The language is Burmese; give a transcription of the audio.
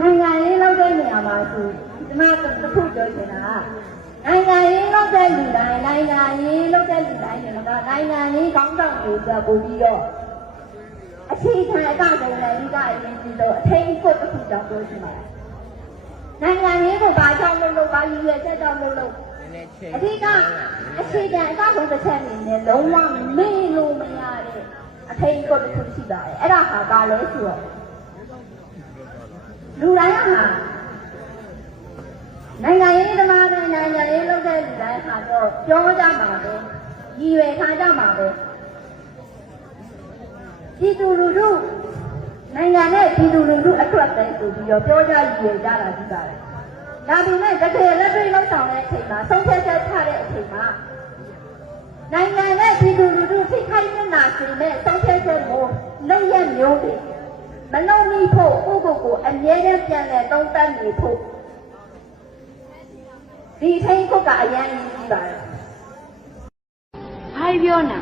နိုင်ငံရေးလုပ်တဲ့နေရာမှာသူဒီမှာတစ်ခုပြောချင်တာနိုင်ငံရေးလုပ်တဲ့လူတိုင်းနိုင်ငံရေးလုပ်တဲ့လူတိုင်းတွေကနိုင်ငံရေးကောင်းဆောင်တွေကပို့ပြီးတော့အခြေခံအကောင့်တွေလည်းဒီကအရင်ပြီးတော့အထိတ်ကိုတစ်ခုကြောင့်ပြောချင်ပါတယ်နိုင်ငံရေးကိုဘာကြောင့်လုပ်ဘာရည်ရွယ်ချက်ကြောင့်လုပ်အဓိကအခြေခံအကောင့်တစ်ချက်အနေနဲ့လုံးဝမေ့လို့မရတဲ့အထိတ်ကိုတစ်ခုရှိပါတယ်အဲ့ဒါဟာဘာလဲဆိုတော့လူတိုင်းဟာနိုင်ငံရေးသမားတွေနိုင်ငံရေးလုပ်တဲ့လူတိုင်းဟာတော့ပြောကြမှာပဲရည်ရွယ်ထားကြမှာပဲပြည်သူလူထုနိုင်ငံနဲ့ပြည်သူလူထုအတွက်ပဲဆိုပြီးတော့ပြောကြရည်ရွယ်ကြတာရှိပါတယ်။ဒါပေမဲ့တကယ်လက်တွေ့လုပ်ဆောင်တဲ့အချိန်မှာဆုံးဖြတ်ချက်ချတဲ့အချိန်မှာနိုင်ငံနဲ့ပြည်သူလူထုထိခိုက်နေတာဆိုတဲ့ဆုံးဖြတ်ချက်ကိုလုပ်ရမျိုးတွေမလုပ်မိဖို့ကိုယ့်ကိုယ်အမြဲတမ်းပြန်လည်သုံးသပ်နေဖို့ဒီထိန်းခုကအရင်ကြီးပါတယ်။ဘာပြောနာ